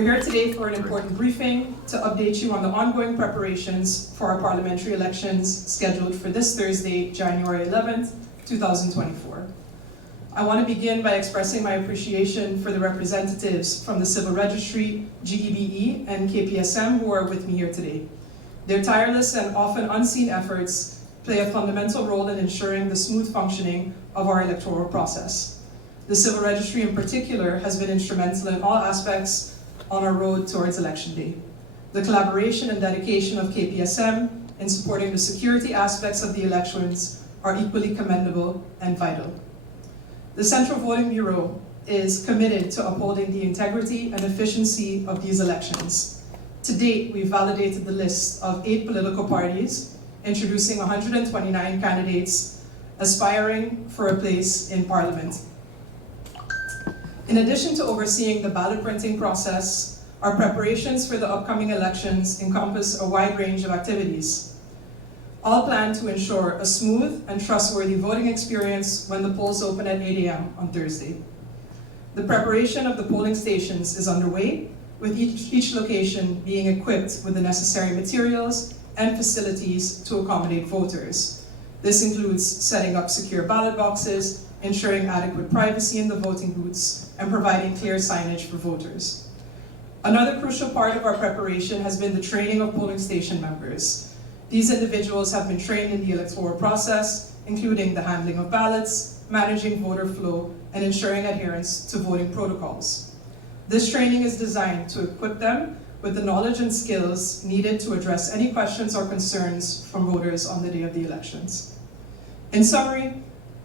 We're here today for an important briefing to update you on the ongoing preparations for our parliamentary elections scheduled for this Thursday, January 11th, 2024. I want to begin by expressing my appreciation for the representatives from the Civil Registry, GEBE, and KPSM who are with me here today. Their tireless and often unseen efforts play a fundamental role in ensuring the smooth functioning of our electoral process. The Civil Registry in particular has been instrumental in all aspects on our road towards Election Day. The collaboration and dedication of KPSM in supporting the security aspects of the elections are equally commendable and vital. The Central Voting Bureau is committed to upholding the integrity and efficiency of these elections. To date, we've validated the list of 8 political parties, introducing 129 candidates aspiring for a place in Parliament. In addition to overseeing the ballot printing process, our preparations for the upcoming elections encompass a wide range of activities, all planned to ensure a smooth and trustworthy voting experience when the polls open at 8 a.m. on Thursday. The preparation of the polling stations is underway, with each location being equipped with the necessary materials and facilities to accommodate voters. This includes setting up secure ballot boxes, ensuring adequate privacy in the voting booths, and providing clear signage for voters. Another crucial part of our preparation has been the training of polling station members. These individuals have been trained in the electoral process, including the handling of ballots, managing voter flow, and ensuring adherence to voting protocols. This training is designed to equip them with the knowledge and skills needed to address any questions or concerns from voters on the day of the elections. In summary,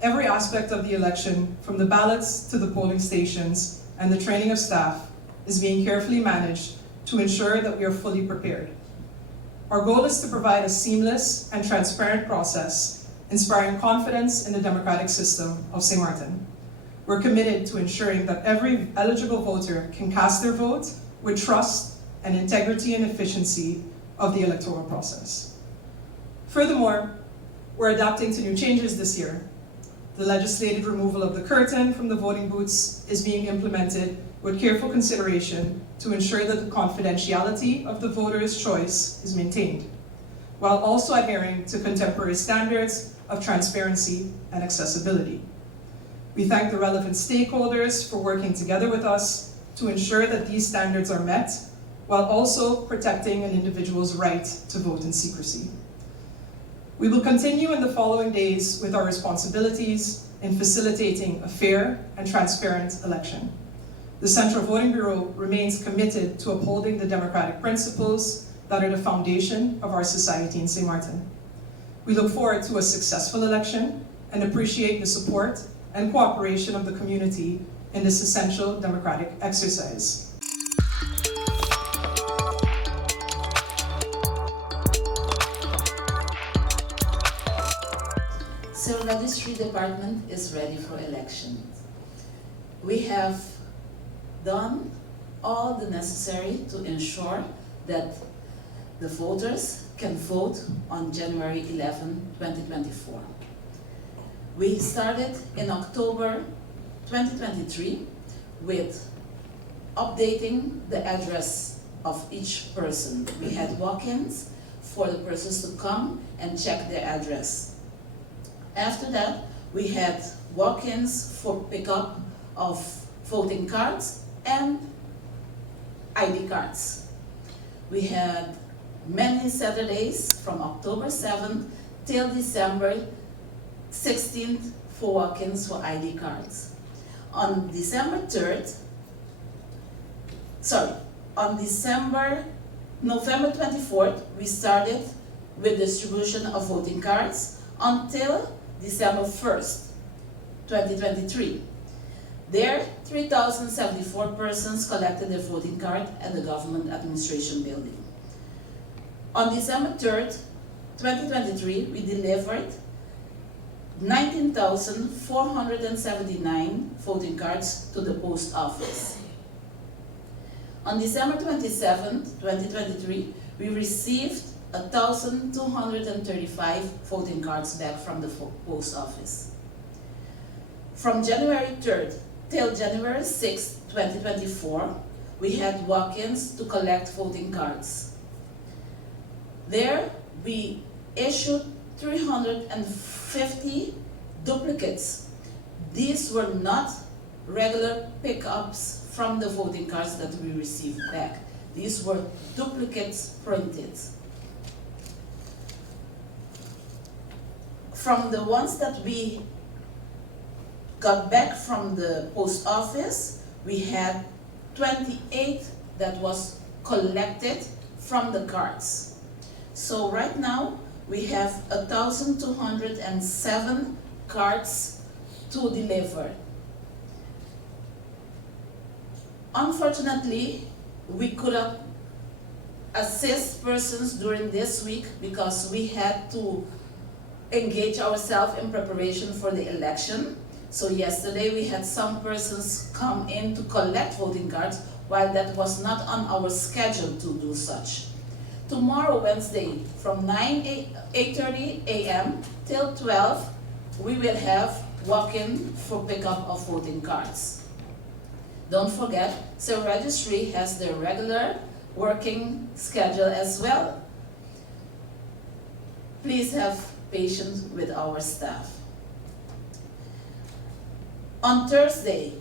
every aspect of the election, from the ballots to the polling stations and the training of staff, is being carefully managed to ensure that we are fully prepared. Our goal is to provide a seamless and transparent process, inspiring confidence in the democratic system of St. Martin. We're committed to ensuring that every eligible voter can cast their vote with trust and integrity and efficiency of the electoral process. Furthermore, we're adapting to new changes this year. The legislated removal of the curtain from the voting booths is being implemented with careful consideration to ensure that the confidentiality of the voter's choice is maintained, while also adhering to contemporary standards of transparency and accessibility. We thank the relevant stakeholders for working together with us to ensure that these standards are met, while also protecting an individual's right to vote in secrecy. We will continue in the following days with our responsibilities in facilitating a fair and transparent election. The Central Voting Bureau remains committed to upholding the democratic principles that are the foundation of our society in St. Martin. We look forward to a successful election and appreciate the support and cooperation of the community in this essential democratic exercise. Civil Registry Department is ready for elections. We have done all the necessary to ensure that the voters can vote on January 11, 2024. We started in October 2023 with updating the address of each person. We had walk-ins for the persons to come and check their address. After that, we had walk-ins for pickup of voting cards and ID cards. We had many Saturdays from October 7th till December 16th for walk-ins for ID cards. On November 24th, we started with distribution of voting cards until December 1st, 2023. There, 3,074 persons collected their voting card at the Government Administration Building. On December 3rd, 2023, we delivered 19,479 voting cards to the post office. On December 27th, 2023, we received 1,235 voting cards back from the post office. From January 3rd till January 6th, 2024, we had walk-ins to collect voting cards. There, we issued 350 duplicates. These were not regular pickups from the voting cards that we received back. These were duplicates printed. From the ones that we got back from the post office, we had 28 that was collected from the cards. So right now, we have 1,207 cards to deliver. Unfortunately, we couldn't assist persons during this week because we had to engage ourselves in preparation for the election. So yesterday we had some persons come in to collect voting cards while that was not on our schedule to do such. Tomorrow, Wednesday, from 8:30 a.m. till 12, we will have walk-in for pickup of voting cards. Don't forget, the registry has their regular working schedule as well. Please have patience with our staff. On Thursday,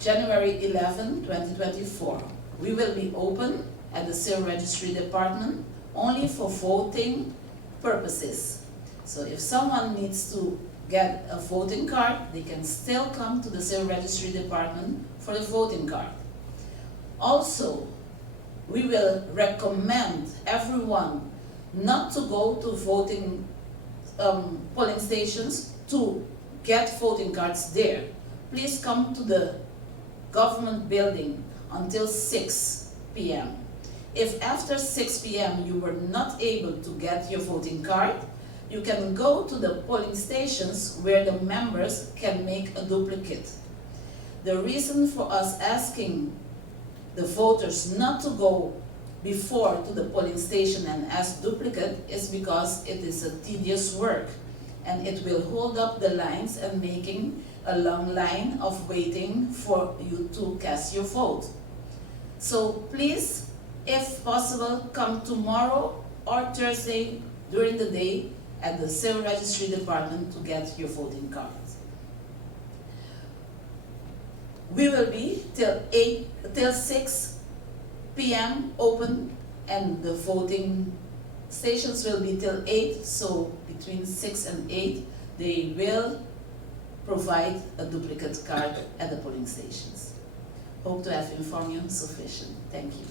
January 11, 2024, we will be open at the Civil Registry Department only for voting purposes. So if someone needs to get a voting card, they can still come to the Civil Registry Department for the voting card. Also, we will recommend everyone not to go to voting polling stations to get voting cards there. Please come to the government building until 6 p.m. If after 6 p.m. you were not able to get your voting card, you can go to the polling stations where the members can make a duplicate. The reason for us asking the voters not to go before to the polling station and ask duplicate is because it is a tedious work and it will hold up the lines and making a long line of waiting for you to cast your vote. So please, if possible, come tomorrow or Thursday during the day at the Civil Registry Department to get your voting card. We will be till 6 p.m. open, and the voting stations will be till 8, so between 6 and 8 they will provide a duplicate card at the polling stations. Hope to have informed you sufficient. Thank you.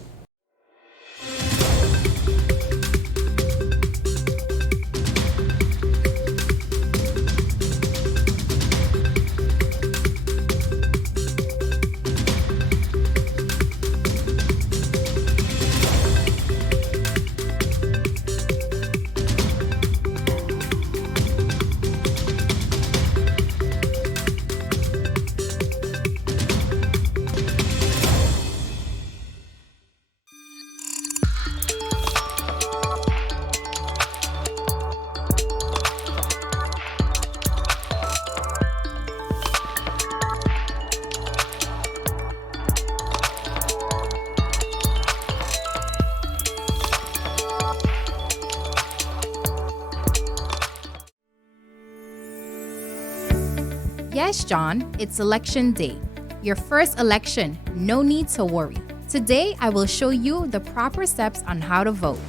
Yes, John, it's election day. Your first election, no need to worry. Today, I will show you the proper steps on how to vote.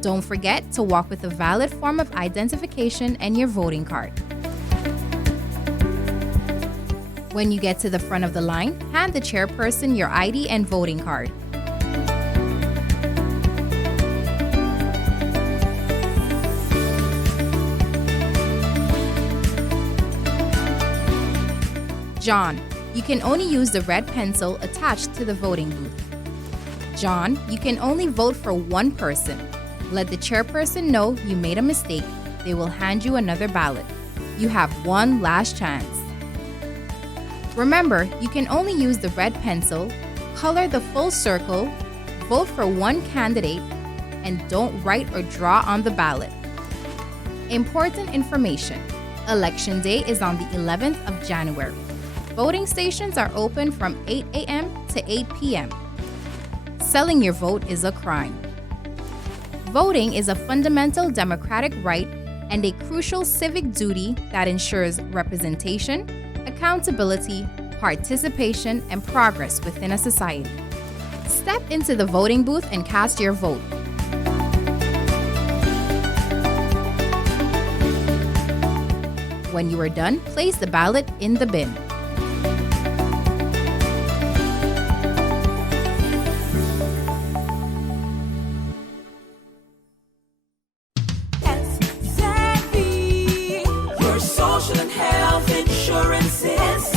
Don't forget to walk with a valid form of identification and your voting card. When you get to the front of the line, hand the chairperson your ID and voting card. John, you can only use the red pencil attached to the voting booth. John, you can only vote for one person. Let the chairperson know you made a mistake. They will hand you another ballot. You have one last chance. Remember, you can only use the red pencil, color the full circle, vote for one candidate, and don't write or draw on the ballot. Important information. Election Day is on the 11th of January. Voting stations are open from 8 a.m. to 8 p.m. selling your vote is a crime. Voting is a fundamental democratic right and a crucial civic duty that ensures representation, accountability, participation, and progress within a society. Step into the voting booth and cast your vote. When you are done, place the ballot in the bin. Your social and health insurance is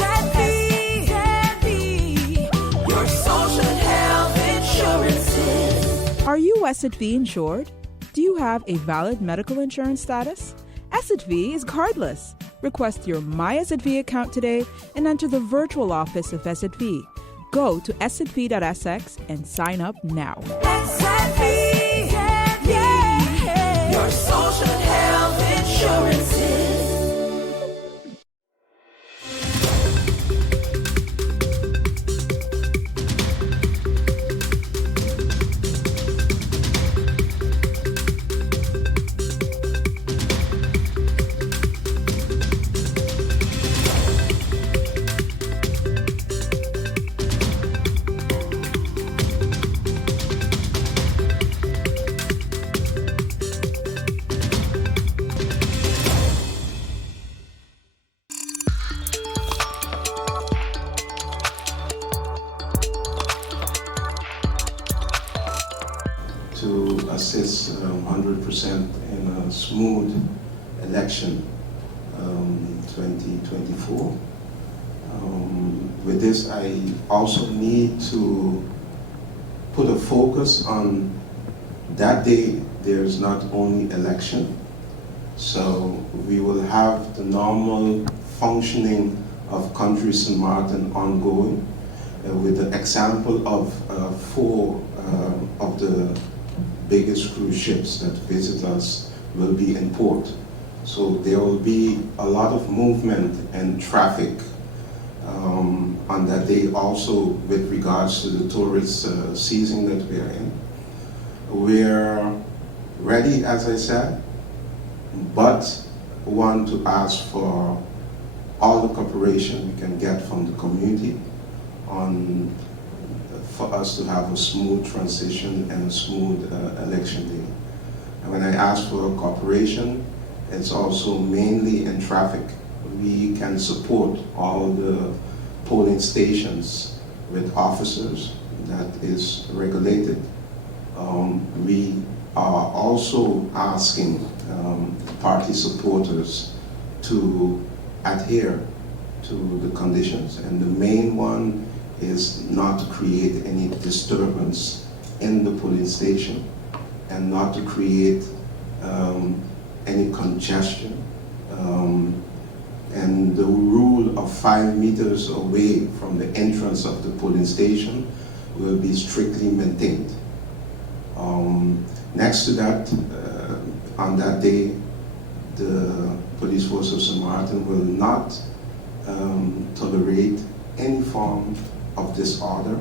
your social and health insurances. Are you SXM insured? Do you have a valid medical insurance status? SXM is cardless. Request your My SXM account today and enter the virtual office of SXM. Go to sxv.sx and sign up now. Your social and health insurances. To assist 100% in a smooth election 2024. With this, I also need to put a focus on that day. There's not only election, so we will have the normal functioning of Country St. Martin ongoing, with the example of 4 of the biggest cruise ships that visit us will be in port. So there will be a lot of movement and traffic on that day, also with regards to the tourist season that we are in. We're ready, as I said, but want to ask for all the cooperation we can get from the community for us to have a smooth transition and a smooth election day. And when I ask for cooperation, it's also mainly in traffic. We can support all the polling stations with officers that is regulated. We are also asking party supporters to adhere to the conditions, and the main one is not to create any disturbance in the polling station and not to create any congestion. And the rule of 5 meters away from the entrance of the polling station will be strictly maintained. Next to that, on that day, the Police Force of St. Martin will not tolerate any form of disorder,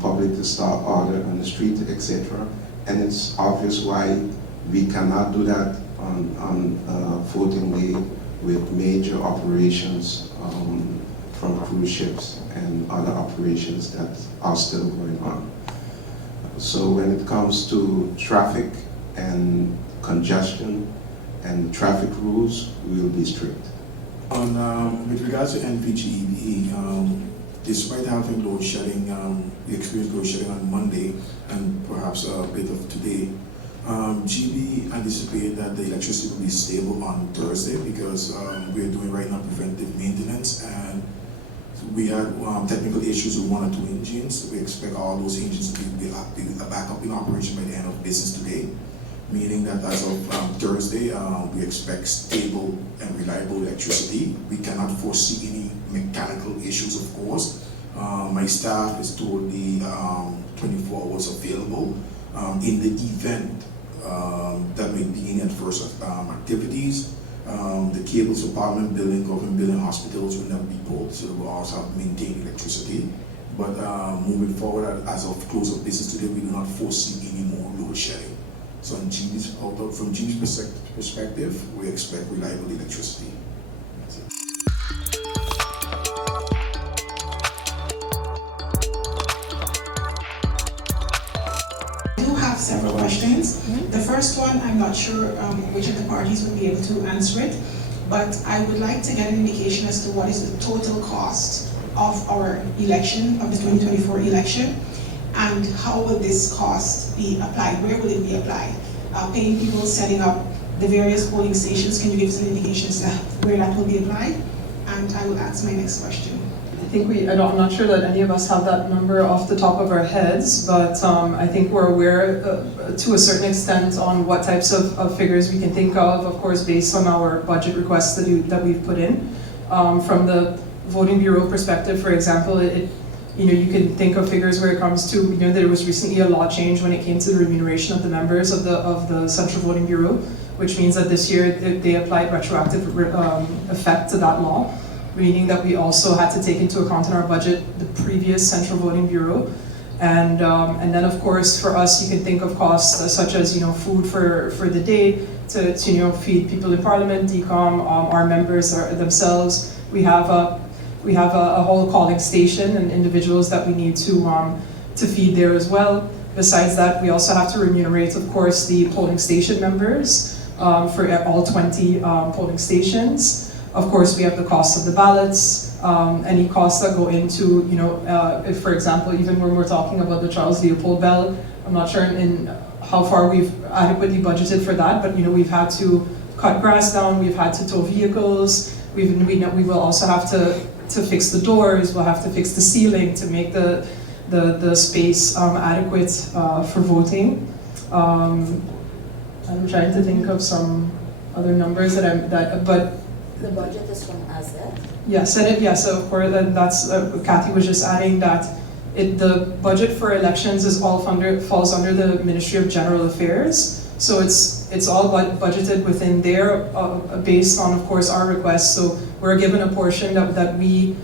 public disorder on the street, etc. And it's obvious why we cannot do that on voting day with major operations from cruise ships and other operations that are still going on. So when it comes to traffic and congestion and traffic rules, we will be strict. With regards to NPGEB, despite having load shedding, we experienced load shedding on Monday and perhaps a bit of today, GB anticipated that the electricity will be stable on Thursday because we're doing right now preventive maintenance, and we had technical issues with 1 or 2 engines. We expect all those engines to be back up in operation by the end of business today, meaning that as of Thursday, we expect stable and reliable electricity. We cannot foresee any mechanical issues, of course. My staff is totally 24 hours available in the event that may be any adverse activities. The cables for Parliament building, government building, hospitals will not be pulled, so we'll also have maintained electricity. But moving forward, as of close of business today, we do not foresee any more load shedding. So from GB's perspective, we expect reliable electricity. I do have several questions. The first one, I'm not sure which of the parties would be able to answer it, but I would like to get an indication as to what is the total cost of our election, of the 2024 election, and how will this cost be applied? Where will it be applied? Paying people, setting up the various polling stations, can you give us an indication as to where that will be applied? And I will ask my next question. I think I'm not sure that any of us have that number off the top of our heads, but I think we're aware to a certain extent on what types of figures we can think of course, based on our budget requests that we've put in. From the voting bureau perspective, for example, you can think of figures where it comes to, there was recently a law change when it came to the remuneration of the members of the Central Voting Bureau, which means that this year they applied retroactive effect to that law, meaning that we also had to take into account in our budget the previous Central Voting Bureau. And then of course for us, you can think of costs such as food for the day to feed people in Parliament, DCOM, our members themselves. We have a whole calling station and individuals that we need to feed there as well. Besides that, we also have to remunerate, of course, the polling station members for all 20 polling stations. Of course, we have the cost of the ballots, any costs that go into, if, for example, even when we're talking about the Charles Leopold Bell, I'm not sure in how far we've adequately budgeted for that, but we've had to cut grass down, we've had to tow vehicles, we will also have to fix the doors, we'll have to fix the ceiling to make the space adequate for voting. I'm trying to think of some other numbers but The budget is from ASET? yes, so of course, that's Kathy was just adding that the budget for elections falls under the Ministry of General Affairs. So it's all budgeted within there, based on, of course, our requests. So we're given a portion that we,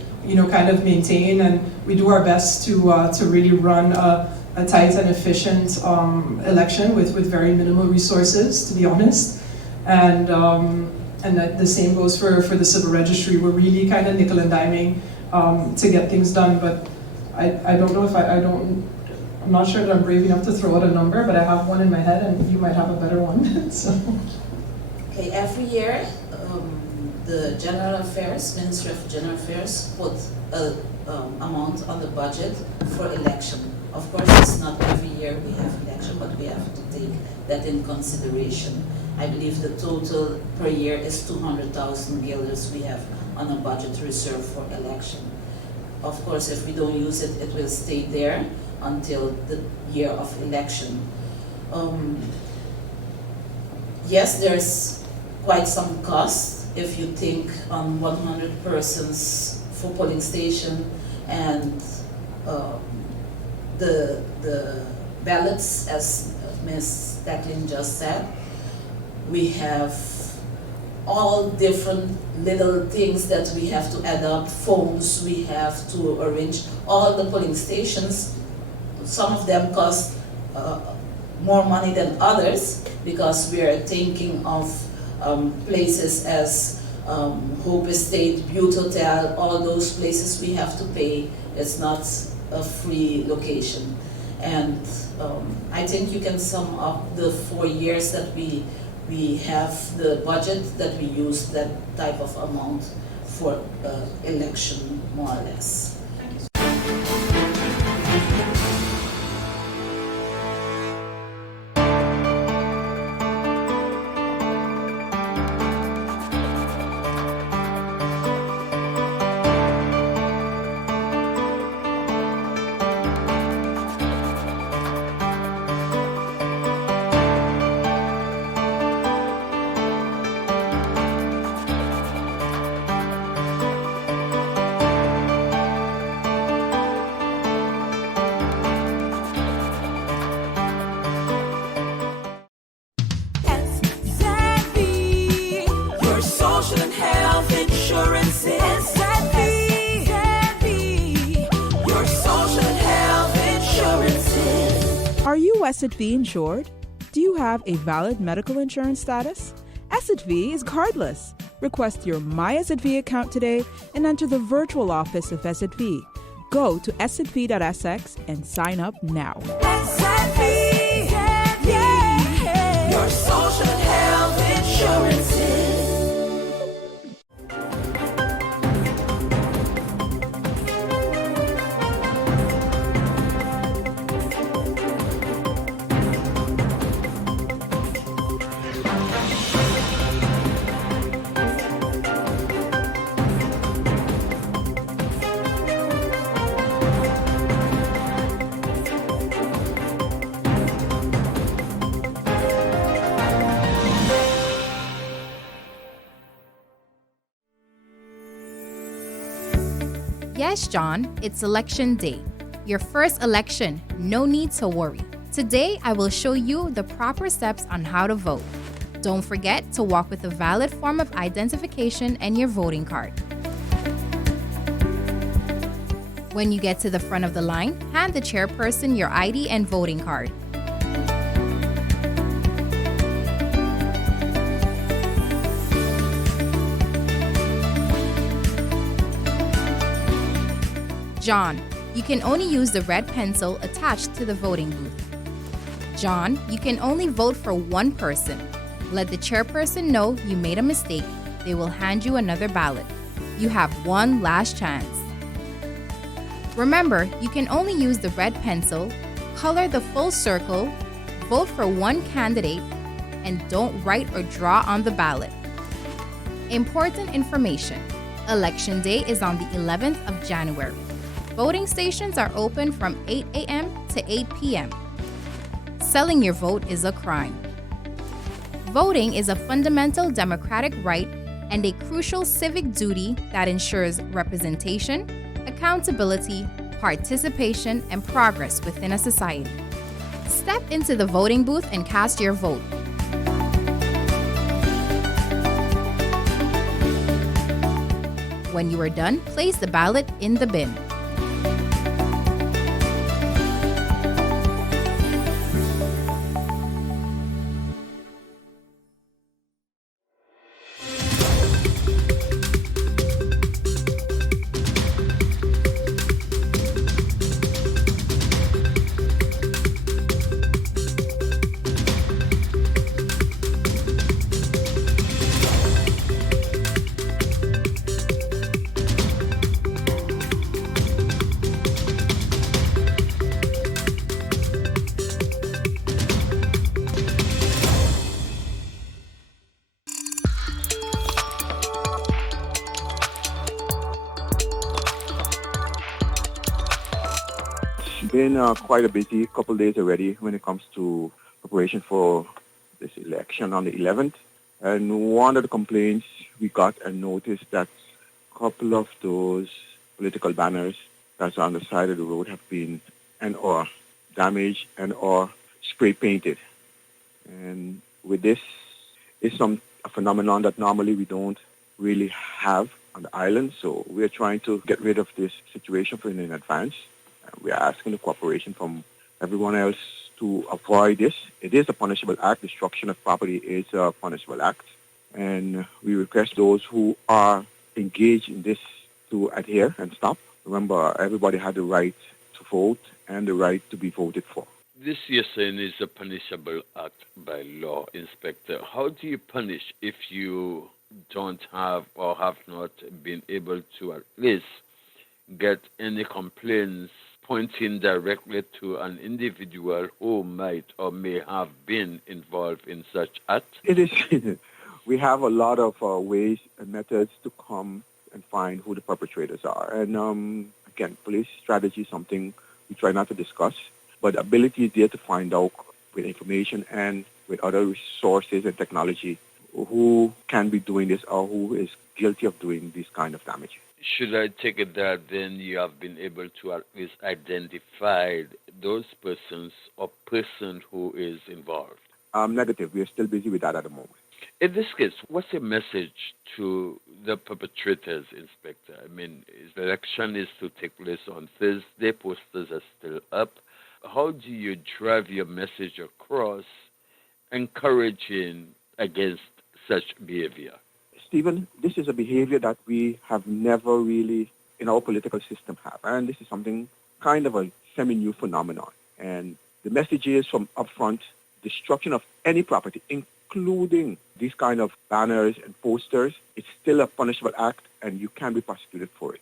kind of maintain, and we do our best to really run a tight and efficient election with very minimal resources, to be honest. And that the same goes for the civil registry. We're really kind of nickel and diming to get things done, but I don't know if I'm not sure that I'm brave enough to throw out a number, but I have one in my head, and you might have a better one. So. Okay, every year, the Ministry of General Affairs put an amount on the budget for election. Of course, it's not every year we have election, but we have to take that in consideration. I believe the total per year is 200,000 guilders we have on a budget reserve for election. Of course, if we don't use it, it will stay there until the year of election. Yes, there's quite some cost if you think on 100 persons for polling station and the ballots, as Ms. Declan just said. We have all different little things that we have to add up, phones we have to arrange, all the polling stations. Some of them cost more money than others because we are thinking of places as Hope Estate, Butte Hotel, all those places we have to pay. It's not a free location. And I think you can sum up the 4 years that we have the budget that we use that type of amount for election, more or less. SXV insured? Do you have a valid medical insurance status? SXV is cardless. Request your MySXV account today and enter the virtual office of SXV. Go to sxv.sx and sign up now. SXV, yeah. Your social health insurances. Yes, John, it's election day. Your first election, no need to worry. Today, I will show you the proper steps on how to vote. Don't forget to walk with a valid form of identification and your voting card. When you get to the front of the line, hand the chairperson your ID and voting card. John, you can only use the red pencil attached to the voting booth. John, you can only vote for one person. Let the chairperson know you made a mistake. They will hand you another ballot. You have one last chance. Remember, you can only use the red pencil, color the full circle, vote for one candidate, and don't write or draw on the ballot. Important information. Election Day is on the 11th of January. Voting stations are open from 8 a.m. to 8 p.m. Selling your vote is a crime. Voting is a fundamental democratic right and a crucial civic duty that ensures representation, accountability, participation, and progress within a society. Step into the voting booth and cast your vote. When you are done, place the ballot in the bin. Been quite a busy couple days already when it comes to preparation for this election on the 11th. And one of the complaints we got and noticed that a couple of those political banners that's on the side of the road have been and or damaged and or spray painted. And with this is a phenomenon that normally we don't really have on the island. So we're trying to get rid of this situation in advance. We are asking the cooperation from everyone else to avoid this. It is a punishable act. Destruction of property is a punishable act. And we request those who are engaged in this to adhere and stop. Remember, everybody had the right to vote and the right to be voted for. This you're saying is a punishable act by law, Inspector. How do you punish if you don't have or have not been able to at least get any complaints pointing directly to an individual who might or may have been involved in such act? It is. We have a lot of ways and methods to come and find who the perpetrators are. And again, police strategy is something we try not to discuss, but the ability is there to find out with information and with other resources and technology who can be doing this or who is guilty of doing this kind of damage. Should I take it that then you have been able to at least identify those persons or person who is involved? Negative. We are still busy with that at the moment. In this case, what's your message to the perpetrators, Inspector? I mean, the election is to take place on Thursday. Posters are still up. how do you drive your message across, encouraging against such behavior? Stephen, this is a behavior that we have never really in our political system have. And this is something kind of a semi-new phenomenon. And the message is from upfront, destruction of any property, including these kind of banners and posters, it's still a punishable act and you can be prosecuted for it.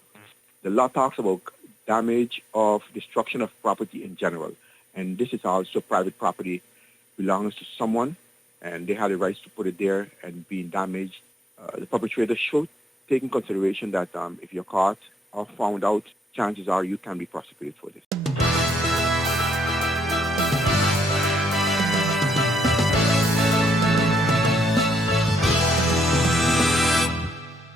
The law talks about damage of destruction of property in general. And this is also private property belongs to someone and they have the rights to put it there and being damaged. The perpetrator should take in consideration that if you're caught or found out, chances are you can be prosecuted for this.